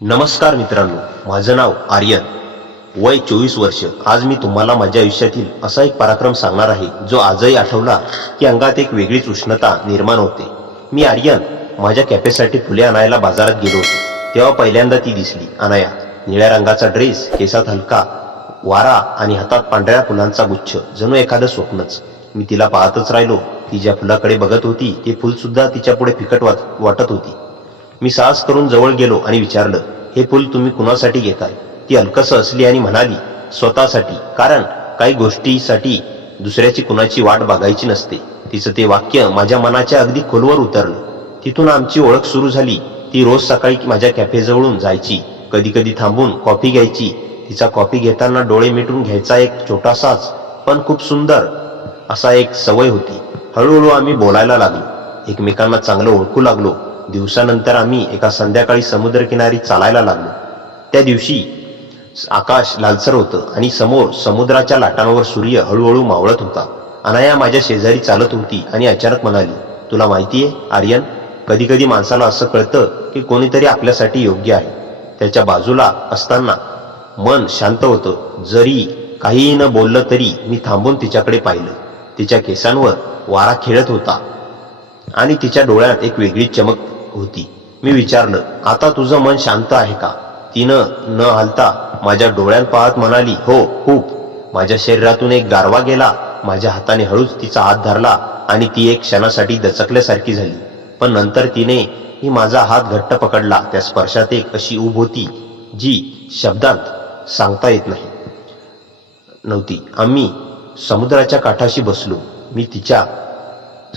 नमस्कार मित्रांनो, माझं नाव आर्यन, वय 24 वर्ष. आज मी तुम्हाला माझ्या आयुष्यातील असा एक पराक्रम सांगणार आहे जो आजही आठवला की अंगात एक वेगळीच उष्णता निर्माण होते. मी आर्यन माझ्या कॅफेसाठी फुले आणायला बाजारात गेलो होतो. तेव्हा पहिल्यांदा ती दिसली. अनाया, निळ्या रंगाचा ड्रेस, केसात हलका वारा आणि हातात पांढऱ्या फुलांचा गुच्छ, जणू एखादं स्वप्नच. मी तिला पाहतच राहिलो. ती ज्या फुलाकडे बघत होती ते फुल सुद्धा तिच्या पुढे फिकट वाटत होती. मी साहस करून जवळ गेलो आणि विचारलं, हे फुल तुम्ही कुणासाठी घेताय? ती हलकसं हसली आणि म्हणाली, स्वतःसाठी. कारण काही गोष्टीसाठी दुसऱ्याची कुणाची वाट बघायची नसते. तिचं ते वाक्य माझ्या मनाच्या अगदी खोलवर उतरलं. तिथून आमची ओळख सुरू झाली. ती रोज सकाळी माझ्या कॅफेजवळून जायची. कधी कधी थांबून कॉफी घ्यायची. तिचा कॉफी घेताना डोळे मिटून घ्यायचा एक छोटासाच पण खूप सुंदर असा एक सवय होती. हळूहळू आम्ही बोलायला लागलो, एकमेकांना चांगलं ओळखू लागलो. दिवसानंतर आम्ही एका संध्याकाळी समुद्रकिनारी चालायला लागलो. त्या दिवशी आकाश लालसर होतं आणि समोर समुद्राच्या लाटांवर सूर्य हळूहळू मावळत होता. अनाया माझ्या शेजारी चालत होती आणि अचानक म्हणाली, तुला माहितीये आर्यन, कधी कधी माणसाला असं कळतं की कोणीतरी आपल्यासाठी योग्य आहे. त्याच्या बाजूला असताना मन शांत होतं. जरी काहीही न बोललं तरी मी थांबून तिच्याकडे पाहिलं. तिच्या केसांवर वारा खेळत होता आणि तिच्या डोळ्यात एक वेगळी चमक होती. मी विचारलं, आता तुझं मन शांत आहे का? तिनं न हलता माझ्या डोळ्यात पाहत म्हणाली, हो, खूप. माझ्या शरीरातून एक गारवा गेला. माझ्या हाताने हळूच तिचा हात धरला आणि ती एक क्षणासाठी दचकल्यासारखी झाली. पण नंतर तिने माझा हात घट्ट पकडला. त्या स्पर्शात एक अशी ऊब होती जी शब्दांत सांगता येत नव्हती. आम्ही समुद्राच्या काठाशी बसलो. मी तिच्या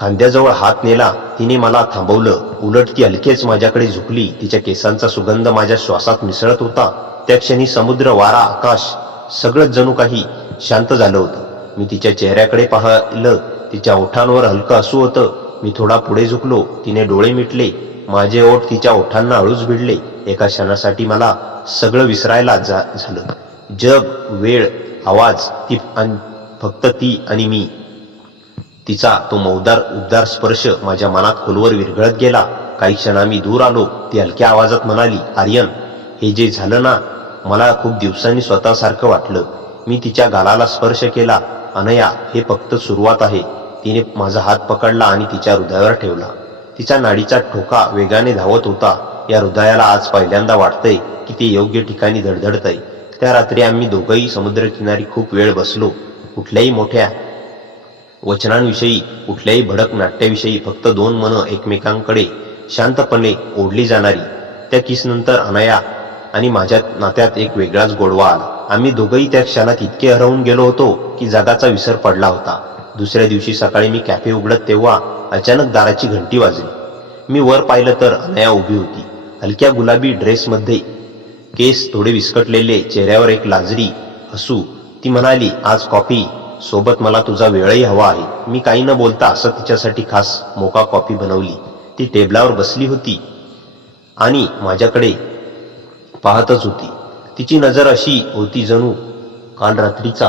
खांद्याजवळ हात नेला. तिने मला थांबवलं. उलट ती हलकेच माझ्याकडे झुकली. तिच्या केसांचा सुगंध माझ्या श्वासात मिसळत होता. त्या क्षणी समुद्र, वारा, आकाश सगळं जणू काही शांत झालं होतं. मी तिच्या चेहऱ्याकडे पाहिलं. तिच्या ओठांवर हलकं हसू होतं. मी थोडा पुढे झुकलो. तिने डोळे मिटले. माझे ओठ तिच्या ओठांना हळूच भिडले. एका क्षणासाठी मला सगळं विसरायला झालं. जग, वेळ, आवाज, फक्त ती आणि मी. तिचा तो मौदार उबदार स्पर्श माझ्या मनात खोलवर विरघळत गेला. काही क्षण आम्ही दूर आलो. ती हलक्या आवाजात म्हणाली, आर्यन, हे जे झालं ना, मला खूप दिवसांनी स्वतःसारखं वाटलं. मी तिच्या गालाला स्पर्श केला. अनया, हे फक्त सुरुवात आहे. तिने माझा हात पकडला आणि तिच्या हृदयावर ठेवला. तिचा नाडीचा ठोका वेगाने धावत होता. या हृदयाला आज पहिल्यांदा वाटतंय की ते योग्य ठिकाणी धडधडतंय. त्या रात्री आम्ही दोघंही समुद्रकिनारी खूप वेळ बसलो. कुठल्याही मोठ्या वचनांविषयी, कुठल्याही भडक नाट्याविषयी, फक्त दोन मनं एकमेकांकडे शांतपणे ओढली जाणारी. त्या किसनंतर अनया आणि माझ्या नात्यात एक वेगळाच गोडवा आला. आम्ही दोघंही त्या क्षणात इतके हरवून गेलो होतो की जगाचा विसर पडला होता. दुसऱ्या दिवशी सकाळी मी कॅफे उघडत तेव्हा अचानक दाराची घंटी वाजली. मी वर पाहिलं तर अनया उभी होती. हलक्या गुलाबी ड्रेसमध्ये, केस थोडे विस्कटलेले, चेहऱ्यावर एक लाजरी हसू. ती म्हणाली, आज कॉफी सोबत मला तुझा वेळही हवा आहे. मी काही न बोलता असं तिच्यासाठी खास मोका कॉफी बनवली. ती टेबलावर बसली होती आणि माझ्याकडे पाहतच होती. तिची नजर अशी होती जणू काल रात्रीचा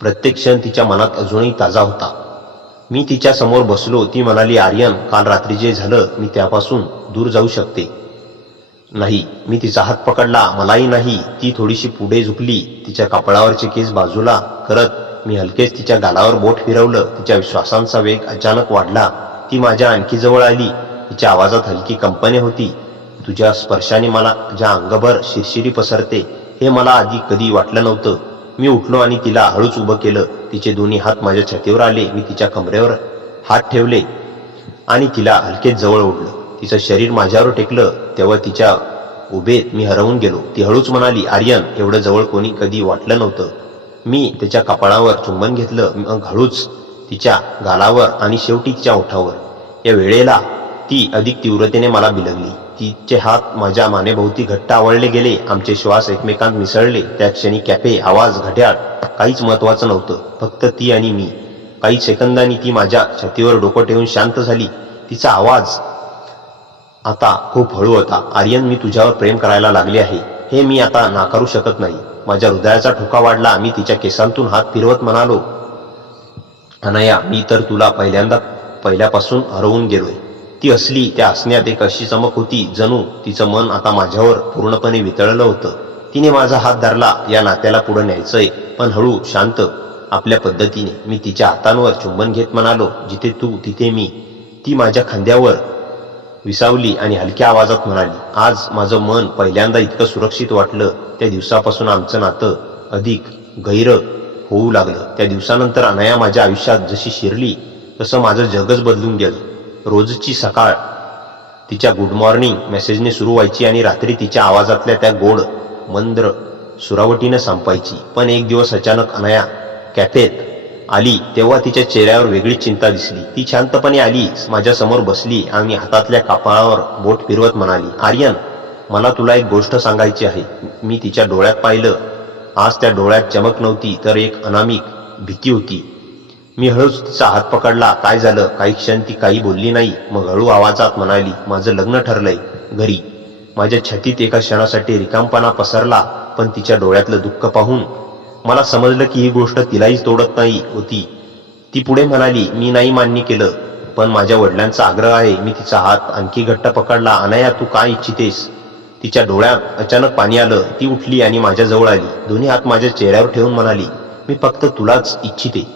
प्रत्येक क्षण तिच्या मनात अजूनही ताजा होता. मी तिच्या समोर बसलो. ती म्हणाली, आर्यन, काल रात्री जे झालं, मी त्यापासून दूर जाऊ शकते नाही. मी तिचा हात पकडला. मलाही नाही. ती थोडीशी पुढे झुकली. तिच्या कपाळावरचे केस बाजूला करत मी हलकेच तिच्या गालावर बोट फिरवलं. तिच्या श्वासांचा वेग अचानक वाढला. ती माझ्या आणखी जवळ आली. तिच्या आवाजात हलकी कंपने होती. तुझ्या स्पर्शाने मला ज्या अंगभर शिरशिरी पसरते हे मला आधी कधी वाटलं नव्हतं. मी उठलो आणि तिला हळूच उभं केलं. तिचे दोन्ही हात माझ्या छातीवर आले. मी तिच्या कमरेवर हात ठेवले आणि तिला हलकेच जवळ ओढलं. तिचं शरीर माझ्यावर टेकलं. तेव्हा तिच्या उभेत मी हरवून गेलो. ती हळूच म्हणाली, आर्यन, एवढं जवळ कोणी कधी वाटलं नव्हतं. मी तिच्या कपाळावर चुंबन घेतलं. मग हळूच तिच्या गालावर आणि शेवटी तिच्या ओठावर. या वेळेला ती अधिक तीव्रतेने मला बिलगली. तिचे हात माझ्या मानेभोवती घट्ट आवळले गेले. आमचे श्वास एकमेकांत मिसळले. त्या क्षणी कॅफे, आवाज, घड्याळ काहीच महत्वाचं नव्हतं. फक्त ती आणि मी. काही सेकंदांनी ती माझ्या छातीवर डोकं ठेवून शांत झाली. तिचा आवाज आता खूप हळू होता. आर्यन, मी तुझ्यावर प्रेम करायला लागले आहे. हे मी आता नाकारू शकत नाही. माझ्या हृदयाचा ठोका वाढला. मी तिच्या केसांतून हात फिरवत म्हणालो, अनया, मी तर तुला पहिल्यापासून हरवून गेलोय. ती हसली. त्या हसण्यात एक अशी चमक होती जणू तिचं मन आता माझ्यावर पूर्णपणे वितळलं होतं. तिने माझा हात धरला. या नात्याला पुढे न्यायचंय, पण हळू, शांत, आपल्या पद्धतीने. मी तिच्या हातांवर चुंबन घेत म्हणालो, जिथे तू तिथे मी. ती माझ्या खांद्यावर विसावली आणि हलक्या आवाजात म्हणाली, आज माझं मन पहिल्यांदा इतकं सुरक्षित वाटलं. त्या दिवसापासून आमचं नातं अधिक गैर होऊ लागलं. त्या दिवसानंतर अनया माझ्या आयुष्यात जशी शिरली तसं माझं जगच बदलून गेलं. रोजची सकाळ तिच्या गुड मॉर्निंग मेसेजने सुरू व्हायची आणि रात्री तिच्या आवाजातल्या त्या गोड मंद्र सुरावटीनं संपायची. पण एक दिवस अचानक अनया कॅफेत आली तेव्हा तिच्या चेहऱ्यावर वेगळीच चिंता दिसली. ती शांतपणे आली, माझ्या समोर बसली आणि हातातल्या कपाळावर बोट फिरवत म्हणाली, आर्यन, मला तुला एक गोष्ट सांगायची आहे. मी तिच्या डोळ्यात पाहिलं. आज त्या डोळ्यात चमक नव्हती, तर एक अनामिक भीती होती. मी हळूच तिचा हात पकडला. काय झालं? काही क्षण ती काही बोलली नाही. मग हळू आवाजात म्हणाली, माझं लग्न ठरलंय घरी. माझ्या छातीत एका क्षणासाठी रिकामपणा पसरला, पण तिच्या डोळ्यातलं दुःख पाहून मला समजलं की ही गोष्ट तिलाही तोडत नाही होती. ती पुढे म्हणाली, मी नाही मान्य केलं, पण माझ्या वडिलांचा आग्रह आहे. मी तिचा हात आणखी घट्ट पकडला. अनया, तू काय इच्छितेस? तिच्या डोळ्यात अचानक पाणी आलं. ती उठली आणि माझ्या जवळ आली. दोन्ही हात माझ्या चेहऱ्यावर ठेवून म्हणाली, मी फक्त तुलाच इच्छिते.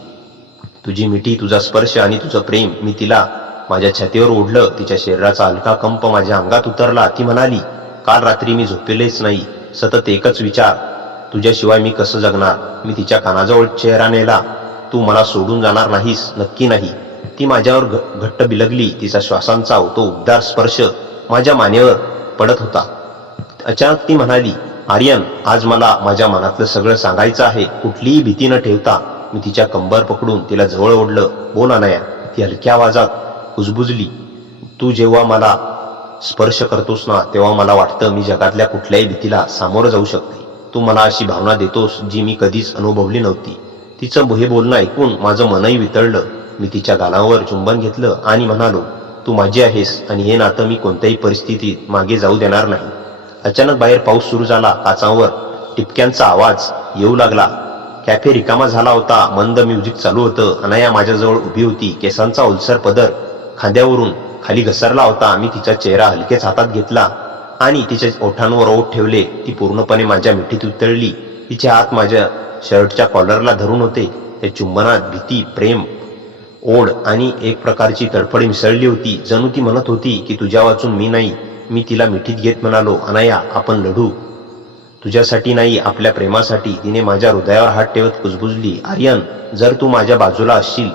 तुझी मिठी, तुझा स्पर्श आणि तुझं प्रेम. मी तिला माझ्या छातीवर ओढलं. तिच्या शरीराचा हलका कंप माझ्या अंगात उतरला. ती म्हणाली, काल रात्री मी झोपलेलेच नाही. सतत एकच विचार, तुझ्याशिवाय मी कसं जगणार? मी तिच्या कानाजवळ चेहरा नेला. तू मला सोडून जाणार नाहीस? नक्की नाही. ती माझ्यावर घट्ट बिलगली. तिचा श्वासांचा तो उबदार स्पर्श माझ्या मानेवर पडत होता. अचानक ती म्हणाली, आर्यन, आज मला माझ्या मनातलं सगळं सांगायचं आहे, कुठलीही भीती न ठेवता. मी तिच्या कंबर पकडून तिला जवळ ओढलं. बोल अनया. ती हलक्या आवाजात कुजबुजली, तू जेव्हा मला स्पर्श करतोस ना, तेव्हा मला वाटतं मी जगातल्या कुठल्याही भीतीला सामोरं जाऊ शकते. तू मला अशी भावना देतोस जी मी कधीच अनुभवली नव्हती. तिचं हे बोलणं ऐकून माझं मनही वितळलं. मी तिच्या गालावर चुंबन घेतलं आणि म्हणालो, तू माझी आहेस आणि हे नातं मी कोणत्याही परिस्थितीत मागे जाऊ देणार नाही. अचानक बाहेर पाऊस सुरू झाला. काचांवर टिपक्यांचा आवाज येऊ लागला. कॅफे रिकामा झाला होता. मंद म्युझिक चालू होतं. अनया माझ्याजवळ उभी होती. केसांचा ओलसर पदर खांद्यावरून खाली घसरला होता. मी तिचा चेहरा हलकेच हातात घेतला आणि तिच्या ओठांवर ओठ ठेवले. ती पूर्णपणे माझ्या मिठीत उतरली. तिचे हात माझ्या शर्टच्या कॉलरला धरून होते. त्या चुंबनात भीती, प्रेम, ओढ आणि एक प्रकारची तडफड मिसळली होती. जणू ती म्हणत होती की तुझ्या वाचून मी नाही. मी तिला मिठीत घेत म्हणालो, अनया, आपण लढू. तुझ्यासाठी नाही, आपल्या प्रेमासाठी. तिने माझ्या हृदयावर हात ठेवत कुजबुजली, आर्यन, जर तू माझ्या बाजूला असशील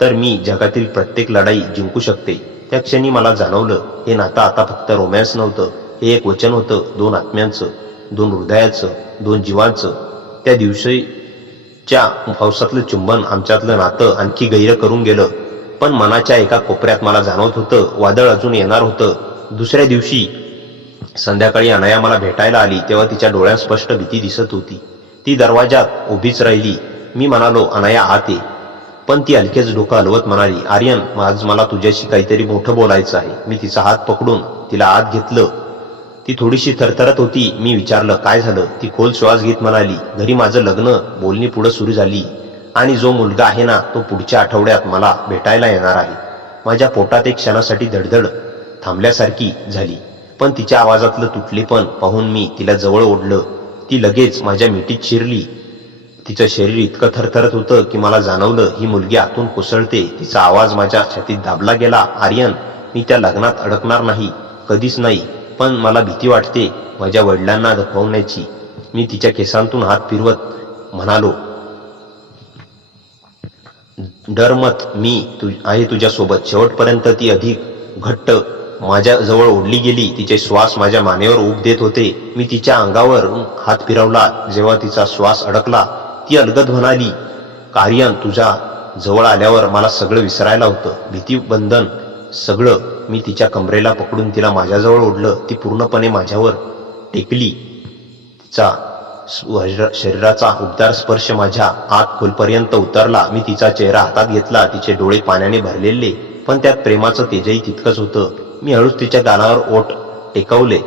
तर मी जगातील प्रत्येक लढाई जिंकू शकते. त्या क्षणी मला जाणवलं, हे नातं आता फक्त रोमॅन्स नव्हतं. हे एक वचन होतं, दोन आत्म्यांचं, दोन हृदयाचं, दोन जीवांचं. त्या दिवशीच्या पावसातलं चुंबन आमच्यातलं नातं आणखी गैर करून गेलं. पण मनाच्या एका कोपऱ्यात मला जाणवत होतं, वादळ अजून येणार होतं. दुसऱ्या दिवशी संध्याकाळी अनया मला भेटायला आली. तेव्हा तिच्या डोळ्यात स्पष्ट भीती दिसत होती. ती दरवाजात उभीच राहिली. मी म्हणालो, अनया, आत ये. पण ती हलकेच डोकं हलवत म्हणाली, आर्यन, आज मला तुझ्याशी काहीतरी मोठं बोलायचं आहे. मी तिचा हात पकडून तिला आत घेतलं. ती थोडीशी थरथरत होती. मी विचारलं, काय झालं? ती खोल श्वास घेत म्हणाली, घरी माझं लग्न. बोलणी पुढे सुरू झाली. आणि जो मुलगा आहे ना, तो पुढच्या आठवड्यात मला भेटायला येणार आहे. माझ्या पोटात एक क्षणासाठी धडधड थांबल्यासारखी झाली. पण तिच्या आवाजातलं तुटलेपण पाहून मी तिला जवळ ओढलं. ती लगेच माझ्या मिठीत शिरली. तिचं शरीर इतकं थरथरत होतं की मला जाणवलं, ही मुलगी आतून कोसळते. तिचा आवाज माझ्या छातीत दाबला गेला, आर्यन, मी त्या लग्नात अडकणार नाही, कधीच नाही. पण मला भीती वाटते माझ्या वडिलांना दाखवण्याची. मी तिच्या केसांतून हात फिरवत म्हणालो, डर मत, मी आहे तुझ्यासोबत शेवटपर्यंत. ती अधिक घट्ट माझ्या जवळ ओढली गेली. तिचे श्वास माझ्या मानेवर ऊब देत होते. मी तिच्या अंगावर हात फिरवला. जेव्हा तिचा श्वास अडकला, ती अलगद म्हणाली, आर्यन, तुझ्या जवळ आल्यावर मला सगळं विसरायला होतं. भीती, बंधन, सगळं. मी तिच्या कमरेला पकडून तिला माझ्याजवळ ओढलं. ती पूर्णपणे माझ्यावर टेकली. तिचा शरीराचा उबदार स्पर्श माझ्या आत खोलपर्यंत उतरला. मी तिचा चेहरा हातात घेतला. तिचे डोळे पाण्याने भरलेले, पण त्यात प्रेमाचं तेजही तितकंच होतं. मी हळूच तिच्या गालावर ओठ टेकवले.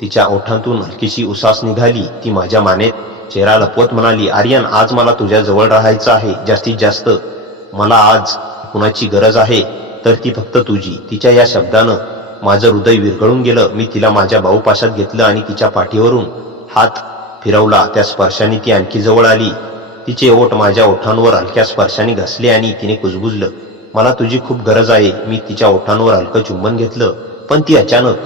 तिच्या ओठांतून हलकीशी उसास निघाली. ती माझ्या मानेत चेहरा लपवत म्हणाली, आर्यन, आज मला तुझ्या जवळ राहायचं आहे, जास्तीत जास्त. मला आज कुणाची गरज आहे तर ती फक्त तुझी. तिच्या या शब्दानं माझं हृदय विरघळून गेलं. मी तिला माझ्या बाहुपाशात घेतलं आणि तिच्या पाठीवरून हात फिरवला. त्या स्पर्शाने ती आणखी जवळ आली. तिचे ओठ माझ्या ओठांवर हलक्या स्पर्शाने घसले आणि तिने कुजबुजलं, मला तुझी खूप गरज आहे. मी तिच्या ओठांवर हलकं चुंबन घेतलं, पण ती अचानक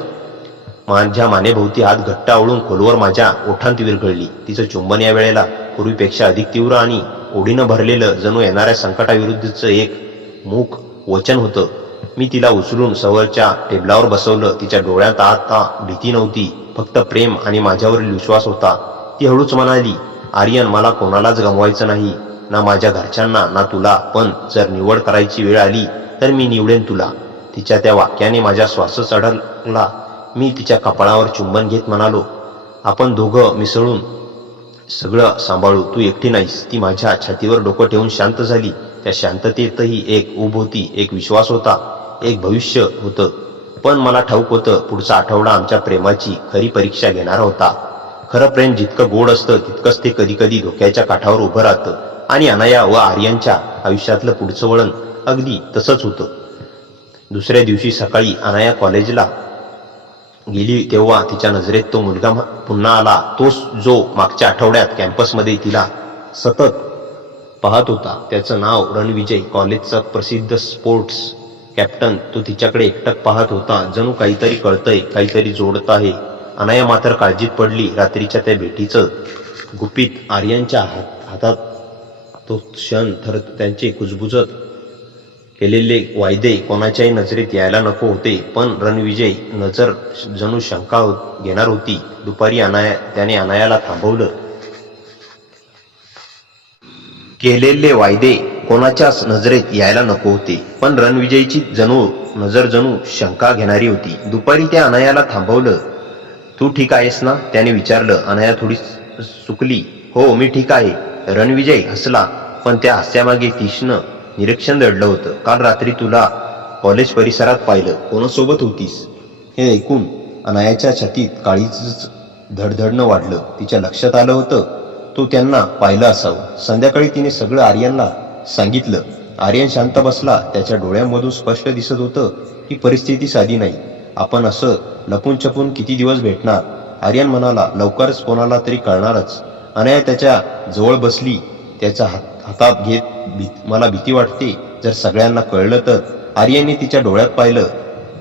माझ्या मानेभोवती हात घट्ट आवळून खोलवर माझ्या ओठांत विरघळली. तिचं चुंबन या वेळेला पूर्वीपेक्षा अधिक तीव्र आणि ओढीनं भरलेलं, जणू येणाऱ्या संकटाविरुद्धचं एक मूक वचन होतं. मी तिला उचलून समोरच्या टेबलावर बसवलं. तिच्या डोळ्यात आता भीती नव्हती, फक्त प्रेम आणि माझ्यावरील विश्वास होता. ती हळूच म्हणाली, आर्यन, मला कोणालाच गमवायचं नाही, ना माझ्या घरच्यांना ना तुला, पण जर निवड करायची वेळ आली तर मी निवडेन तुला. तिच्या त्या वाक्याने माझा श्वासच अडकला. मी तिच्या कपाळावर चुंबन घेत म्हणालो, आपण दोघं मिसळून सगळं सांभाळू, तू एकटी नाहीस. ती माझ्या छातीवर डोकं ठेवून शांत झाली. त्या शांततेतही एक ऊब होती, एक विश्वास होता, एक भविष्य होतं. पण मला ठाऊक होतं, पुढचा आठवडा आमच्या प्रेमाची खरी परीक्षा घेणारा होता. खरं प्रेम जितकं गोड असतं तितकंच ते कधी कधी धोक्याच्या काठावर उभं राहतं. आणि अनाया व आर्यनच्या आयुष्यातलं पुढचं वळण अगदी तसंच होतं. दुसऱ्या दिवशी सकाळी अनाया कॉलेजला गेली तेव्हा तिच्या नजरेत तो मुलगा पुन्हा आला. तोच जो मागच्या आठवड्यात कॅम्पसमध्ये तिला सतत पाहत होता. त्याचं नाव रणविजय, कॉलेजचा प्रसिद्ध स्पोर्ट्स कॅप्टन. तो तिच्याकडे एकटक पाहत होता, जणू काहीतरी कळतंय, काहीतरी जोडत आहे. अनाया मात्र काळजीत पडली. रात्रीच्या त्या भेटीचं गुपित आर्यनच्या हातात तो क्षण त्यांचे कुजबुजत केलेले वायदे कोणाच्याही नजरेत यायला नको होते. पण रणविजय नजर जणू शंका घेणार होती. दुपारी त्याने अनायाला थांबवलं. केलेले वायदे कोणाच्याच नजरेत यायला नको होते, पण रणविजयची नजर जणू शंका घेणारी होती. दुपारी त्या अनायाला थांबवलं. तू ठीक आहेस ना, त्याने विचारलं. अनाया थोडी चुकली. हो, मी ठीक आहे. रणविजय हसला, पण त्या हास्यामागे तीक्ष्ण निरीक्षण दडलं होतं. काल रात्री तुला कॉलेज परिसरात पाहिलं. कोणासोबत होतीस? हे ऐकून अनायाच्या छातीत काळीच धडधडणं वाढलं. तिच्या लक्षात आलं होतं तो त्यांना पाहिलं असावं. संध्याकाळी तिने सगळं आर्यनला सांगितलं. आर्यन शांत बसला. त्याच्या डोळ्यांमधून स्पष्ट दिसत होतं की परिस्थिती साधी नाही. आपण असं लपून छपून किती दिवस भेटणार? आर्यन म्हणाला, लवकरच कोणाला तरी कळणारच. अनाया त्याच्या जवळ बसली. त्याचा हातात घेत, मला भीती वाटते जर सगळ्यांना कळलं तर. आर्यनने तिच्या डोळ्यात पाहिलं.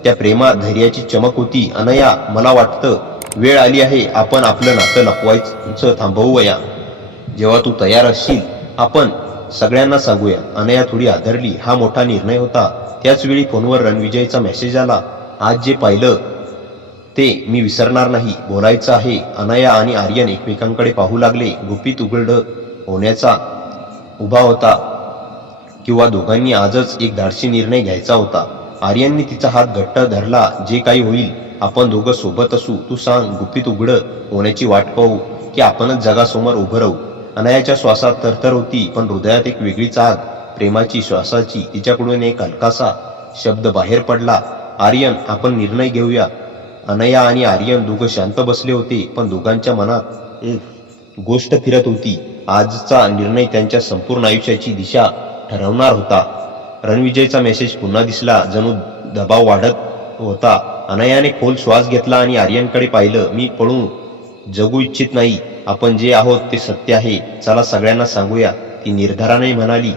त्या प्रेमात धैर्याची चमक होती. अनया, मला वाटतं वेळ आली आहे आपण आपलं नातं लपवायचं थांबवूया. जेव्हा तू तयार असशील आपण सगळ्यांना सांगूया. अनया थोडी आदरली. हा मोठा निर्णय होता. त्याच वेळी फोनवर रणविजयचा मेसेज आला. आज जे पाहिलं ते मी विसरणार नाही. बोलायचं आहे. अनया आणि आर्यन एकमेकांकडे पाहू लागले. गुपित उघड होण्याचा उभा होता किंवा दोघांनी आजच एक धाडसी निर्णय घ्यायचा होता. आर्यनने तिचा हात घट्ट धरला. जे काही होईल आपण दोघं सोबत असू. तू सांग, गुपित उघड होण्याची वाट पाहू की आपणच जगासमोर उभं राहू? अनयाच्या श्वासात थरथर होती, पण हृदयात एक वेगळीच आग, प्रेमाची, श्वासाची. तिच्याकडून एक हलकासा शब्द बाहेर पडला, आर्यन, आपण निर्णय घेऊया. अनया आणि आर्यन दोघं शांत बसले होते, पण दोघांच्या मनात एक गोष्ट फिरत होती. आजचा निर्णय त्यांच्या संपूर्ण आयुष्याची दिशा ठरवणार होता. रणविजयचा मेसेज पुन्हा दिसला. जणू दबाव वाढत होता. अनयाने खोल श्वास घेतला आणि आर्यनकडे पाहिलं. मी पळून जगू इच्छित नाही. आपण जे आहोत ते सत्य आहे. चला सगळ्यांना सांगूया, ती निर्धाराने म्हणाली.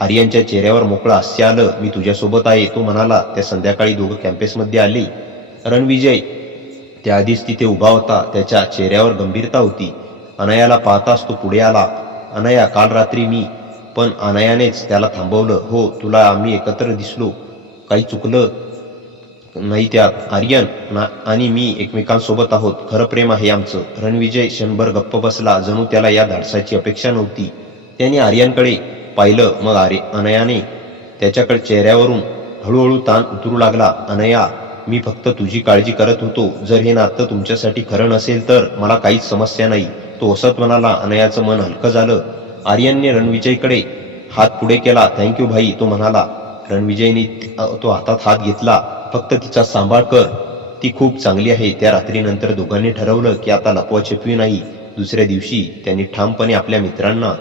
आर्यनच्या चेहऱ्यावर मोकळं हास्य आलं. मी तुझ्यासोबत आहे, तो म्हणाला. त्या संध्याकाळी दोघं कॅम्पसमध्ये आले. रणविजय त्याआधीच तिथे उभा होता. त्याच्या चेहऱ्यावर गंभीरता होती. अनयाला पाहताच तो पुढे आला. अनया, काल रात्री मी. पण अनयानेच त्याला थांबवलं. हो, तुला आम्ही एकत्र दिसलो. काही चुकलं नाही त्यात. आर्यन आणि मी एकमेकांसोबत आहोत. खरं प्रेम आहे आमचं. रणविजय क्षणभर गप्प बसला, जणू त्याला या धाडसाची अपेक्षा नव्हती. त्याने आर्यनकडे पाहिलं. मग अनयाने त्याच्याकडे चेहऱ्यावरून हळूहळू ताण उतरू लागला. अनया, मी फक्त तुझी काळजी करत होतो. जर हे नातं तुमच्यासाठी खरं नसेल तर मला काहीच समस्या नाही, तो हसत म्हणाला. अनयाचं मन हलकं झालं. आर्यनने रणविजयकडे हात पुढे केला. थँक्यू भाई, तो म्हणाला. रणविजयने तो हातात हात घेतला. फक्त तिचा सांभाळ कर, ती खूप चांगली आहे. त्या रात्रीनंतर दोघांनी ठरवलं की आता लपवाछपवी नाही. दुसऱ्या दिवशी त्यांनी ठामपणे आपल्या मित्रांना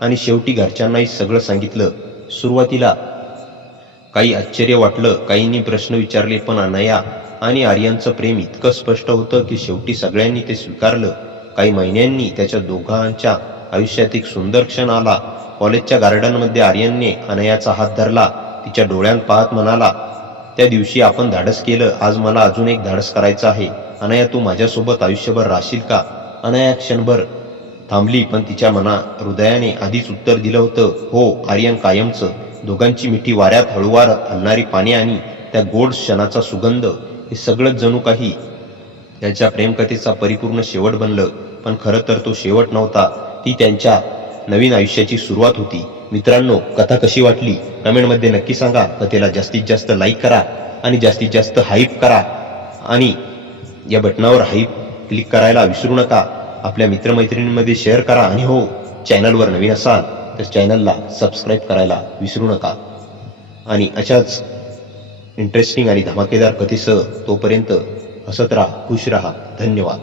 आणि शेवटी घरच्यांनाही सगळं सांगितलं. सुरुवातीला काही आश्चर्य वाटलं, काहींनी प्रश्न विचारले, पण अनया आणि आर्यनचं प्रेम इतकं स्पष्ट होतं की शेवटी सगळ्यांनी ते स्वीकारलं. काही महिन्यांनी त्याच्या दोघांच्या आयुष्यात एक सुंदर क्षण आला. कॉलेजच्या गार्डनमध्ये आर्यनने अनयाचा हात धरला, तिच्या डोळ्यात पाहत म्हणाला, त्या दिवशी आपण धाडस केलं, आज मला अजून एक धाडस करायचं आहे. अनया, तू माझ्यासोबत आयुष्यभर राहशील का? अनया क्षणभर थांबली, पण तिच्या हृदयाने आधीच उत्तर दिलं होतं, हो आर्यन, कायमचं. दोघांची मिठी वाऱ्यात हळूवार हलणारी पाने आणि त्या गोड क्षणाचा सुगंध, हे सगळं जणू काही त्यांच्या प्रेमकथेचा परिपूर्ण शेवट बनलं. पण खरं तर तो शेवट नव्हता, ती त्यांच्या नवीन आयुष्याची सुरुवात होती. मित्रांनो, कथा कशी वाटली कमेंटमध्ये नक्की सांगा. कथेला जास्तीत जास्त लाईक करा आणि जास्तीत जास्त हाईप करा आणि या बटनावर हाईप क्लिक करायला विसरू नका. आपल्या मित्रमैत्रिणींमध्ये शेअर करा आणि हो, चॅनलवर नवीन असाल तर चॅनलला सबस्क्राईब करायला विसरू नका. आणि अशाच इंटरेस्टिंग आणि धमाकेदार कथेसह तोपर्यंत हसत राहा, खुश राहा. धन्यवाद.